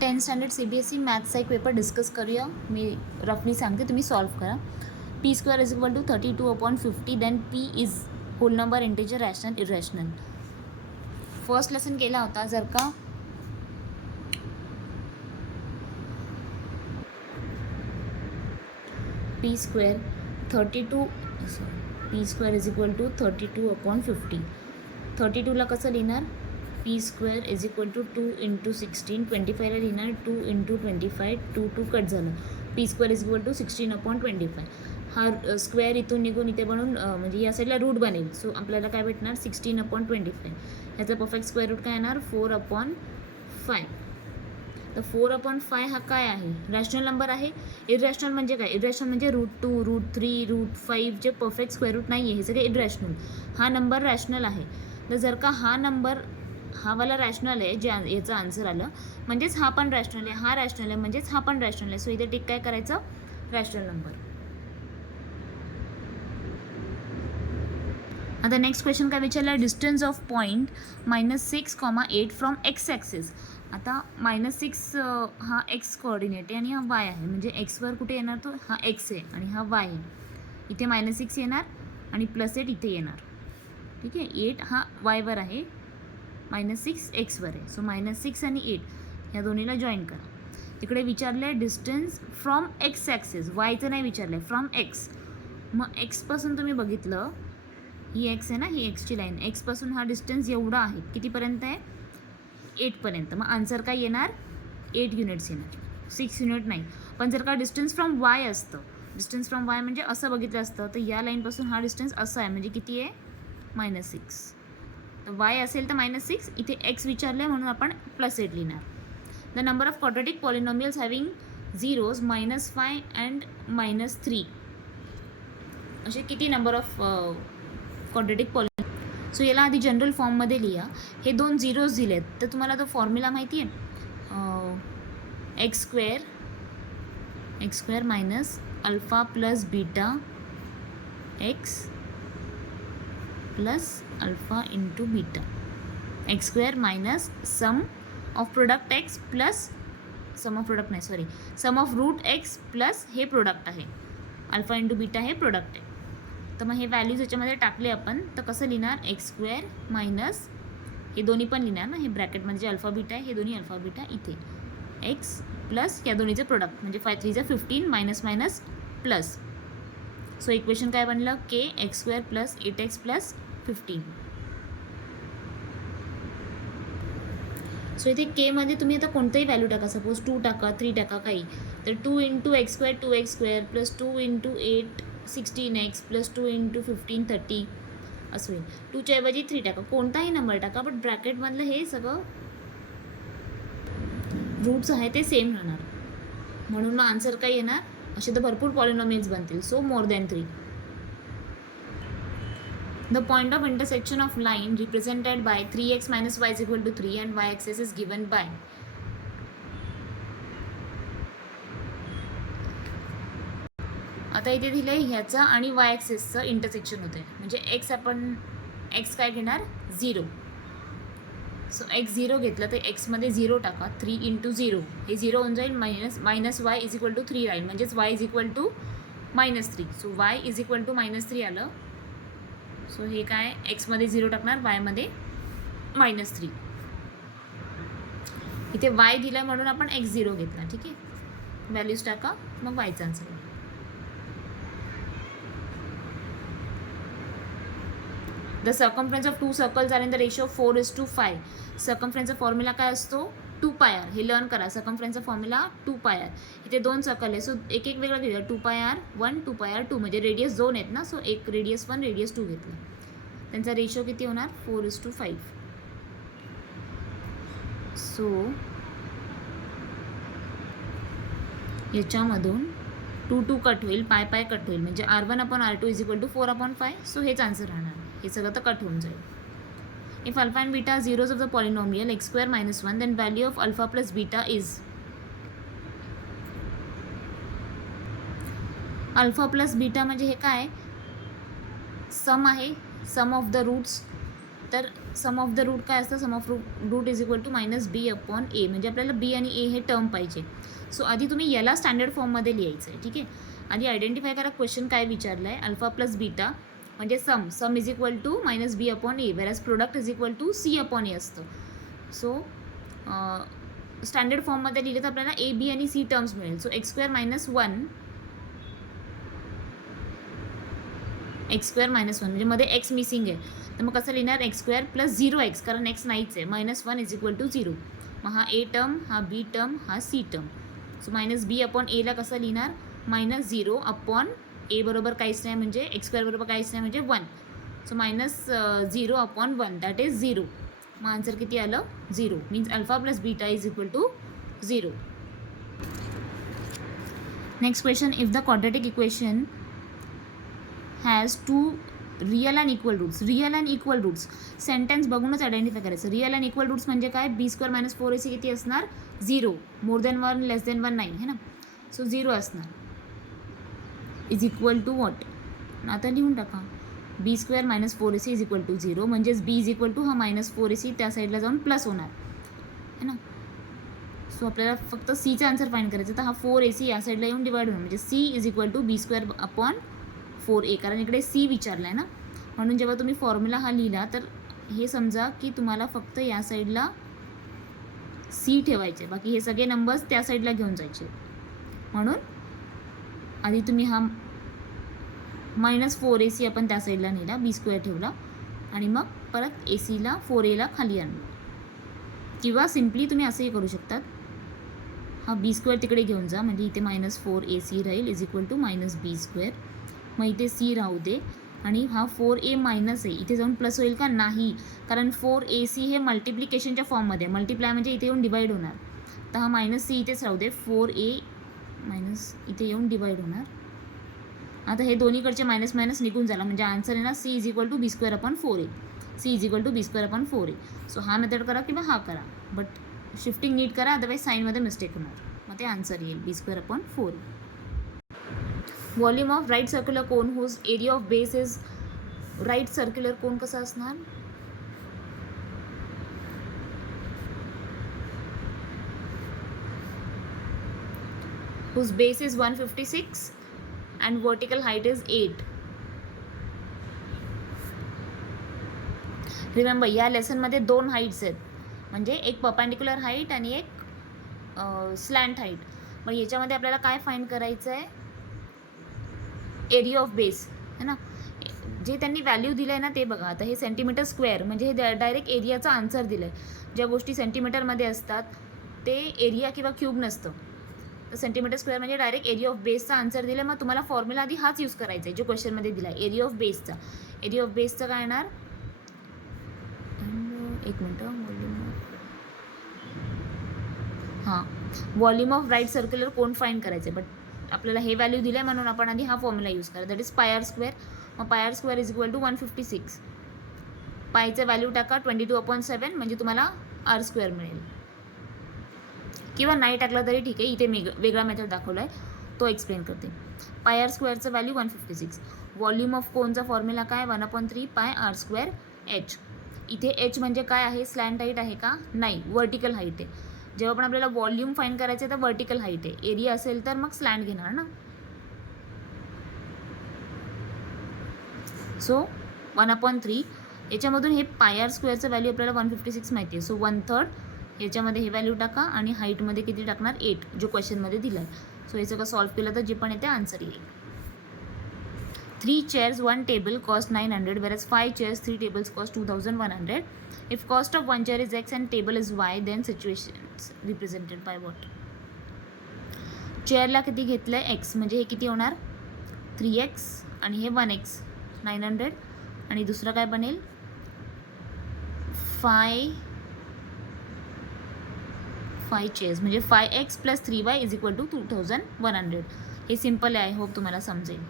10th standard CBSE मॅथ्सचा एक paper discuss करूया. मी रफली सांगते, तुम्ही सॉल्व करा. P square is equal to 32/50. Then P is whole number, integer, rational, irrational. First lesson केला होता. जर का पी स्क्वेअर 32/50. 32ला कसं लिहिणार? P square is equal to 2 × 16. 25ला लिहिणार 2 × 25. 2 कट झालं. P square is equal to 16/25. हा स्क्वेअर इथून निघून इथे बनून म्हणजे या साईडला रूट बनेल. सो आपल्याला काय भेटणार? 16/25. ह्याचा परफेक्ट स्क्वेअर रूट काय येणार? 4/5. तर 4/5 हा काय आहे? रॅशनल नंबर आहे. इरॅशनल म्हणजे काय? इरॅशनल म्हणजे √2, √3, √5 जे परफेक्ट स्क्वेअर रूट नाही आहे, हे सगळे इरॅशनल. हा नंबर रॅशनल आहे. तर जर का हा नंबर हा वाला रॅशनल आहे, जे याचं आन्सर आलं, म्हणजेच हा पण रॅशनल आहे, हा रॅशनल आहे, म्हणजेच हा पण रॅशनल आहे. सो इथे टिक काय करायचं? Rational number. आता नेक्स्ट क्वेश्चन काय विचारला? Distance of point -6,8 from x axis. आता -6 हा एक्स कोऑर्डिनेट आहे आणि हा वाय आहे. म्हणजे एक्सवर कुठे येणार? तो हा एक्स आहे आणि हा वाय आहे. इथे -6 येणार आणि +8 इथे येणार. ठीक आहे. 8 हा वायवर आहे, -6 एक्सवर आहे. सो -6 आणि 8 ह्या दोन्हीला जॉईन करा. तिकडे विचारलं आहे डिस्टन्स फ्रॉम एक्स ॲक्सिस. वायचं नाही विचारलं आहे, फ्रॉम एक्स. मग एक्सपासून तुम्ही बघितलं, ही एक्स आहे ना, ही एक्सची लाईन. एक्सपासून हा डिस्टन्स एवढा आहे. कितीपर्यंत आहे? 8पर्यंत. मग आन्सर काय येणार? 8 युनिट्स येणार, 6 युनिट नाही. पण जर का डिस्टन्स फ्रॉम वाय असतं, डिस्टन्स फ्रॉम वाय म्हणजे असं बघितलं असतं, तर या लाईनपासून हा डिस्टन्स असा आहे, म्हणजे किती आहे? -6. तर वाय असेल तर -6. इथे एक्स विचारलं आहे म्हणून आपण +8 लिहिणार. The number of quadratic polynomials having zeros -5 and -3. असे किती number of quadratic polynomial? So याला आधी जनरल फॉर्ममध्ये लिहा. हे 2 झिरोज दिले आहेत, तर तुम्हाला तो फॉर्म्युला माहिती आहे? X square minus alpha plus beta X plus alpha into beta. X square minus sum of product X plus sum of root X plus हे प्रोडक्ट आहे. अल्फा इंटू बीटा हे प्रोडक्ट आहे. तर मग हे व्हॅल्यूज याच्यामध्ये टाकले आपण, तर कसं लिहिणार? एक्स स्क्वेअर मायनस हे दोन्ही पण लिहिणार ना, हे ब्रॅकेटमध्ये जे अल्फा बीटा आहे, हे दोन्ही अल्फा बीटा इथे, एक्स प्लस या दोन्हीचे प्रोडक्ट म्हणजे 5 3 15 minus minus plus. So equation काय बनलं? K x square plus 8x plus 15. So इथे केमध्ये तुम्ही आता कोणतंही व्हॅल्यू टाका, सपोज 2 टाका, 3 टाका, काही. तर 2 × x square 2x square plus 2 × 8 16x plus 2 × 15 30 असं होईल. 2च्या ऐवजी 3 टाका, कोणताही नंबर टाका, बट ब्रॅकेटमधलं हे सगळं रूट्स आहे ते सेम राहणार. म्हणून मग आन्सर काय येणार? असे तर भरपूर पॉलिनॉमियल्स बनतील. So more than 3. The point of intersection of line represented by 3x - y = 3 and y axis is given by. आता इथे दिलं आहे ह्याचा आणि y ॲक्सिसचं इंटरसेक्शन होतं आहे, म्हणजे एक्स काय घेणार? 0. सो x 0 घेतलं तर एक्समध्ये 0 टाका. 3 × 0 हे 0 होऊन जाईल, minus y is equal to 3 राहील, म्हणजेच y is equal to -3. So y is equal to -3 आलं. सो हे काय? एक्समध्ये 0 टाकणार, वायमध्ये -3. इथे y दिला म्हणून आपण x 0 घेतला. ठीक आहे. व्हॅल्यूज टाका, मग वायचा आन्सर येईल. The circumference of 2 circles are in the ratio 4:5. सर्कमफ्रन्सचा फॉर्म्युला काय असतो? 2πr. हे लर्न करा. सर्कमफ्रन्सचा फॉर्म्युला 2πr. इथे 2 सर्कल आहे, सो एक वेगळं घेऊया. 2πr 1 2πr 2, म्हणजे रेडियस 2 आहेत ना, सो एक रेडियस 1 रेडियस 2 घेतलं. त्यांचा रेशो किती होणार? 4:5. सो याच्यामधून 2 कट होईल, पाय कट होईल, म्हणजे R1/R2 is equal to 4/5. So हेच आन्सर राहणार. हे सगळं तर कट होऊन जाईल. If alpha and beta zeros of the polynomial x square - 1, then value of alpha plus beta is. Alpha plus beta म्हणजे हे काय? सम आहे, सम ऑफ द रूट्स. तर सम ऑफ द रूट काय असतं, sum of root is equal to minus B upon A, म्हणजे आपल्याला बी आणि ए हे टर्म पाहिजे. सो आधी तुम्ही याला स्टँडर्ड फॉर्ममध्ये लिहायचं आहे. ठीक आहे, आधी आयडेंटिफाय करा क्वेश्चन काय विचारलं आहे. अल्फा प्लस बीटा म्हणजे sum is equal to minus B upon A, whereas product is equal to C upon A असतं. सो स्टँडर्ड फॉर्ममध्ये लिहिलं तर आपल्याला ए बी आणि सी टर्म्स मिळेल. So x square minus one म्हणजे मध्ये एक्स मिसिंग आहे, तर मग कसं लिहिणार, एक्स स्क्वेअर प्लस 0x, कारण एक्स नाहीच आहे, -1 इज इक्वल टू 0. मग हा ए टर्म, हा बी टर्म, हा C term. So minus B upon एला कसं लिहिणार, -0 अपॉन ए बरोबर काहीच नाही म्हणजे एक्स स्क्वेअर बरोबर काहीच नाही म्हणजे 1. So -0 upon 1 that is 0. मग आन्सर किती आलं, 0. Means alpha plus beta is equal to 0. Next question, if the quadratic equation has two real and equal roots. Real and equal roots sentence बघूनच identify करायचं. Real and equal roots म्हणजे काय, बी square minus 4ac किती असणार, 0. More than 1 लेस than 1 नाही है ना. So 0 असणार, इज इक्वल टू वॉट. आता लिहून टाका, B square minus 4ac is equal to 0, म्हणजेच बी इज इक्वल टू हा -4ac त्या साईडला जाऊन प्लस होणार है ना. सो आपल्याला फक्त सीचा आन्सर फाईंड करायचं, तर हा 4ac या साईडला येऊन डिवाइड होणार, म्हणजे C is equal to B square upon 4a, कारण इकडे सी विचारला आहे ना. म्हणून जेव्हा तुम्ही फॉर्म्युला हा लिहिला तर हे समजा की तुम्हाला फक्त या साईडला सी ठेवायचे, बाकी हे सगळे नंबर्स त्या साईडला घेऊन जायचे. म्हणून आधी तुम्ही हा -4ac आपण त्या साईडला नेला, बी स्क्वेअर ठेवला आणि मग परत एसीला 4aला खाली आणलं. किंवा सिम्पली तुम्ही असंही करू शकतात, हा बी स्क्वेअर तिकडे घेऊन जा, म्हणजे इथे -4ac राहील is equal to -b square. मग इथे सी राहू दे आणि हा 4a मायनस आहे, इथे जाऊन प्लस होईल का, नाही, कारण 4ac हे मल्टिप्लिकेशनच्या फॉर्ममध्ये, मल्टिप्लाय म्हणजे इथे येऊन डिवाइड होणार, तर हा -c इथेच राहू दे, 4a मायनस इथे येऊन डिवाइड होणार. आता हे दोन्हीकडचे मायनस मायनस निघून झाला, म्हणजे आन्सर आहे ना C is equal to B square upon 4a. C is equal to B square upon 4a. So हा मेथड करा किंवा हा करा, बट शिफ्टिंग नीट करा, अदरवाईज साईनमध्ये मिस्टेक होणार. मग ते आन्सर येईल B square upon 4a. Volume of right circular cone whose area of base is, right circular cone कसा असणार, whose base is 156 and vertical height is 8. Remember या लेसनमध्ये 2 हाईट्स आहेत, म्हणजे एक परपेंडिक्युलर हाईट आणि एक स्लॅन्ट हाईट. मग याच्यामध्ये आपल्याला काय फाइंड करायचं आहे, एरिया ऑफ बेस है ना. जे त्यांनी व्हॅल्यू दिलं आहे ना ते बघा. आता हे सेंटीमीटर स्क्वेअर म्हणजे हे डायरेक्ट एरियाचा आन्सर दिलं आहे. ज्या गोष्टी सेंटीमीटरमध्ये असतात ते एरिया किंवा क्यूब नसतं, तर सेंटीमीटर स्क्वेअर म्हणजे डायरेक्ट एरिया ऑफ बेसचा आन्सर दिला. मग तुम्हाला फॉर्म्युला आधी हाच यूज करायचा आहे जो क्वेश्चनमध्ये दिला आहे, एरिया ऑफ बेसचा. एरिया ऑफ बेसचं काय येणार, एक मिनटं, volume of right circular cone find करायचं आहे, बट आपल्याला हे व्हॅल्यू दिलं आहे म्हणून आपण आधी हा फॉर्म्युला यूज करा, that is pi r square. मग pi r square is equal to 156. पायचं व्हॅल्यू टाका 22/7, म्हणजे तुम्हाला आर स्क्वेअर मिळेल, किंवा नाही टाकलं तरी ठीक आहे. इथे वेगळा मेथड दाखवला आहे तो एक्सप्लेन करते. पाय आर स्क्वेअरचं व्हॅल्यू 156. व्हॉल्यूम ऑफ कोनचा फॉर्म्युला काय, 1/3 पाय आर स्क्वेअर एच. इथे एच म्हणजे काय आहे, स्लॅन्ट हाईट आहे का, नाही, वर्टिकल हाईट आहे. जेव्हा पण आपल्याला व्हॉल्यूम फाइंड करायचं आहे तर वर्टिकल हाईट आहे, एरिया असेल तर मग स्लॅन्ट घेणार ना. सो 1/3 याच्यामधून हे पाय आर स्क्वेअरचं व्हॅल्यू आपल्याला 156 माहिती आहे. सो 1/3 याच्यामध्ये हे व्हॅल्यू टाका आणि हाईटमध्ये किती टाकणार, 8, जो क्वेश्चनमध्ये दिला आहे. सो हे सगळं सॉल्व्ह केलं तर जे पण येते आन्सर येईल. 3 chairs 1 table cost 900, whereas 5 chairs 3 tables cost 2100. If cost of 1 chair is x and table is y, then situations represented by what? चेअरला किती घेतलं आहे, x, म्हणजे हे किती होणार, 3x आणि हे 1x, 900. आणि दुसरं काय बनेल, 5 चेअर्स म्हणजे 5x + 3y is equal to 2100. हे सिम्पल आहे, आय होप तुम्हाला समजेल.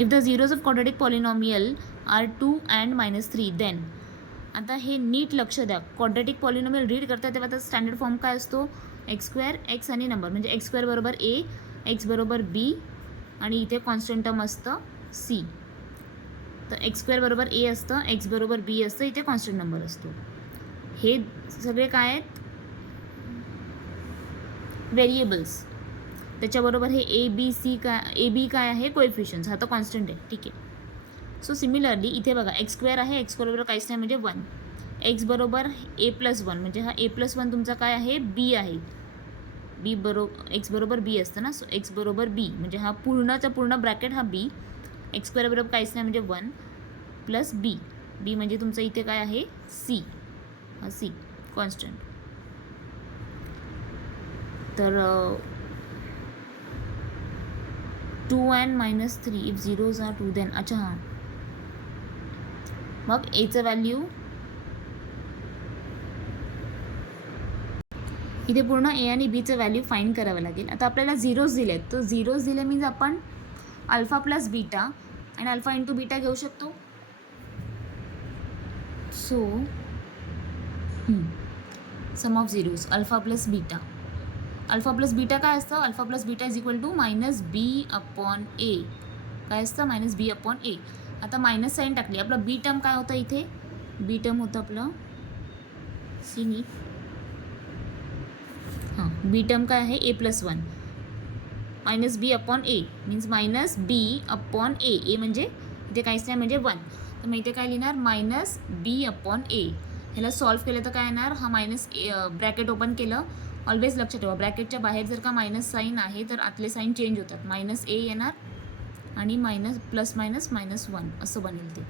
If the zeros of quadratic polynomial are 2 and -3 then. आता हे नीट लक्ष द्या, क्वाड्रेटिक पॉलिनॉमियल रीड करता तेव्हा तर स्टँडर्ड फॉर्म काय असतो, x² x आणि नंबर, म्हणजे x² बरोबर a, x बरोबर b आणि इथे कॉन्स्टंट टर्म असतं c. तर एक्स स्क्वेअर बरोबर ए असतं, एक्स बरोबर बी असतं, इथे कॉन्स्टंट नंबर असतो. हे सगळे काय आहेत, व्हेरिएबल्स. त्याच्याबरोबर हे ए बी सी काय, ए बी काय आहे, कोएफिशियंट्स. हा तर कॉन्स्टंट आहे, ठीक आहे. सो सिमिलरली इथे बघा एक्स स्क्वेअर आहे, एक्स बरोबर काहीच नाही म्हणजे 1. एक्स बरोबर ए प्लस 1 म्हणजे हा ए प्लस 1 तुमचा काय आहे, बी आहे. बी बरोबर एक्स बरोबर बी असतं ना. सो एक्स बरोबर बी म्हणजे हा पूर्णचा पूर्ण ब्रॅकेट हा बी. एक्स स्क्वेअर बरोबर काहीच नाही म्हणजे 1 प्लस बी. बी म्हणजे तुमचं इथे काय आहे, सी. हा सी कॉन्स्टंट. तर 2n - 3 if zeros R 2 then. अच्छा हां, मग एचं व्हॅल्यू इथे पूर्ण ए आणि बीचं व्हॅल्यू फाईंड करावं लागेल. आता आपल्याला झिरोज दिले आहेत, तर झिरोज दिले मीन्स आपण अल्फा प्लस बीटा आणि अल्फा इंटू बीटा घेऊ शकतो. So sum of zeros alpha plus beta. Alpha plus beta काय असतं, alpha plus beta is equal to -b upon A. काय असतं, -b अपॉन ए. आता मायनस साईन टाकली, आपलं बी टर्म काय होतं इथे, बी टर्म होतं आपलं सी. हां, बी टर्म काय आहे, ए प्लस 1 -b अपॉन ए मीन्स -b अपॉन ए. ए म्हणजे इथे काहीच नाही म्हणजे 1. तर मग इथे काय लिहिणार, -b अपॉन ए. ह्याला सॉल्व्ह केलं तर काय येणार, हा मायनस ब्रॅकेट ओपन केलं. ऑलवेज लक्षात ठेवा, ब्रॅकेटच्या बाहेर जर का मायनस साईन आहे तर आतले साईन चेंज होतात. -a येणार आणि प्लस मायनस -1 असं बनेल ते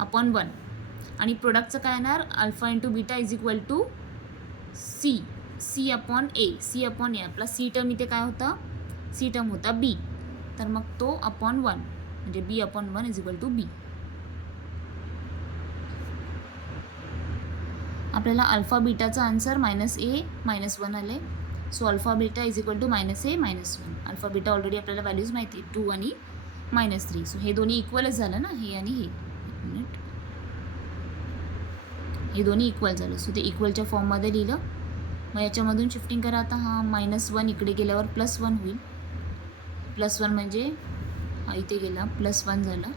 अपॉन 1. आणि प्रोडक्टचं काय येणार, alpha into beta is equal to C upon A. C upon A आपला सी टर्म इथे काय होता, सी टर्म होता बी. तर मग तो अपॉन 1 म्हणजे B upon 1 is equal to B. आपल्याला अल्फा बीटाचा आन्सर -a -1 आले. So alpha beta is equal to -a -1. Alpha beta already आपल्याला व्हॅल्यूज माहिती आहे, 2 आणि -3. सो हे दोन्ही इक्वलच झालं ना, हे आणि हे दोन्ही इक्वल झालं. सो ते इक्वलच्या फॉर्ममध्ये लिहिलं. मग याच्यामधून शिफ्टिंग करा. आता हा -1 इकडे गेल्यावर +1 होईल. +1 म्हणजे हा इथे गेला, +1 झाला.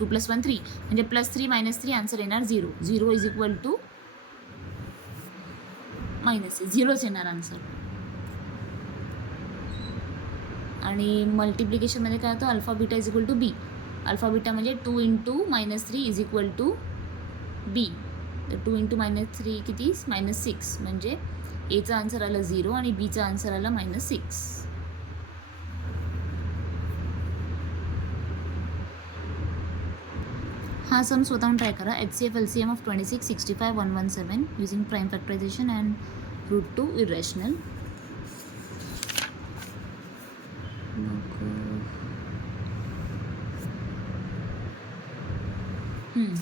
2 + 1 3 म्हणजे +3 -3 आन्सर येणार 0. 0 इज इक्वल टू -a. 0च येणार आन्सर. आणि मल्टिप्लिकेशनमध्ये काय होतं, alpha beta is equal to B. Alpha beta म्हणजे 2 × -3 इज इक्वल टू बी. तर 2 × -3 किती, -6 म्हणजे एचं आन्सर आलं 0 आणि बीचं आन्सर आलं -6. हा सम स्वतःहून ट्राय करा. HCF LCM of 26, 65, 117 using prime factorization and √2 irrational.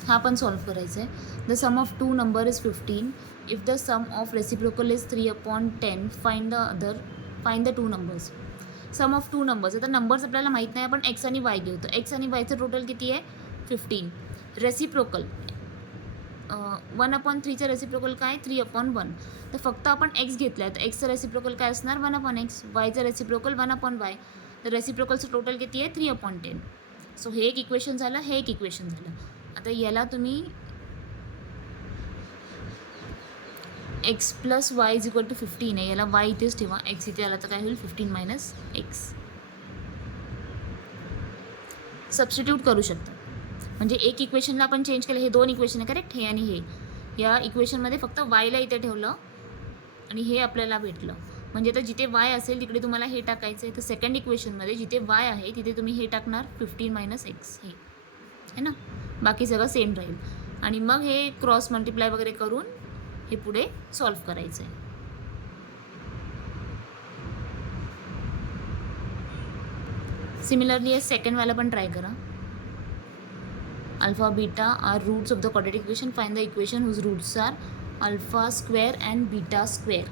हा पण सॉल्व करायचा आहे. The sum of 2 number is 15. If the sum of reciprocal is 3/10 find the 2 numbers. Sum of 2 numbers. आता नंबर्स आपल्याला माहीत नाही, आपण एक्स आणि वाय घेऊ. तर एक्स आणि वायचं टोटल किती आहे, 15. रेसिप्रोकल 1/3चं रेसिप्रोकल काय, 3/1. तर फक्त आपण एक्स घेतला आहे, तर एक्सचं रेसिप्रोकल काय असणार, 1/x. वायचं रेसिप्रोकल 1/y. तर रेसिप्रोकलचं टोटल किती आहे, 3/10. सो हे एक इक्वेशन झालं, हे एक इक्वेशन झालं. आता याला तुम्ही x + y is equal to 15 आहे, याला y इथेच ठेवा, x इथे आला तर काय होईल, 15 - x. सबस्टिट्यूट करू शकता. म्हणजे एक इक्वेशनला आपण चेंज केलं, हे 2 इक्वेशन आहे करेक्ट, हे आणि हे. या इक्वेशनमध्ये फक्त वायला इथे ठेवलं आणि हे आपल्याला भेटलं. म्हणजे आता जिथे वाय असेल तिकडे तुम्हाला हे टाकायचं आहे. तर सेकंड इक्वेशनमध्ये जिथे वाय आहे तिथे तुम्ही हे टाकणार, 15 - x हे आहे ना. बाकी सगळं सेम राहील. आणि मग हे क्रॉस मल्टिप्लाय वगैरे करून हे पुढे सॉल्व करायचं आहे. सिमिलरली हे सेकंडवाला पण ट्राय करा. Alpha beta are roots of the quadratic equation. Find the equation whose roots are alpha square and beta square.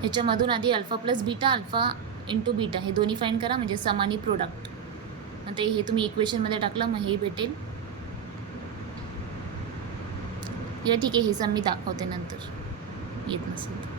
ह्याच्यामधून आधी alpha plus beta, alpha into beta हे दोन्ही फाइंड करा, म्हणजे सम आणि प्रोडक्ट. आता हे तुम्ही इक्वेशनमध्ये टाकलं, मग हे भेटेल. या ठीक आहे, हे सम मी दाखवते नंतर, येत नसेल.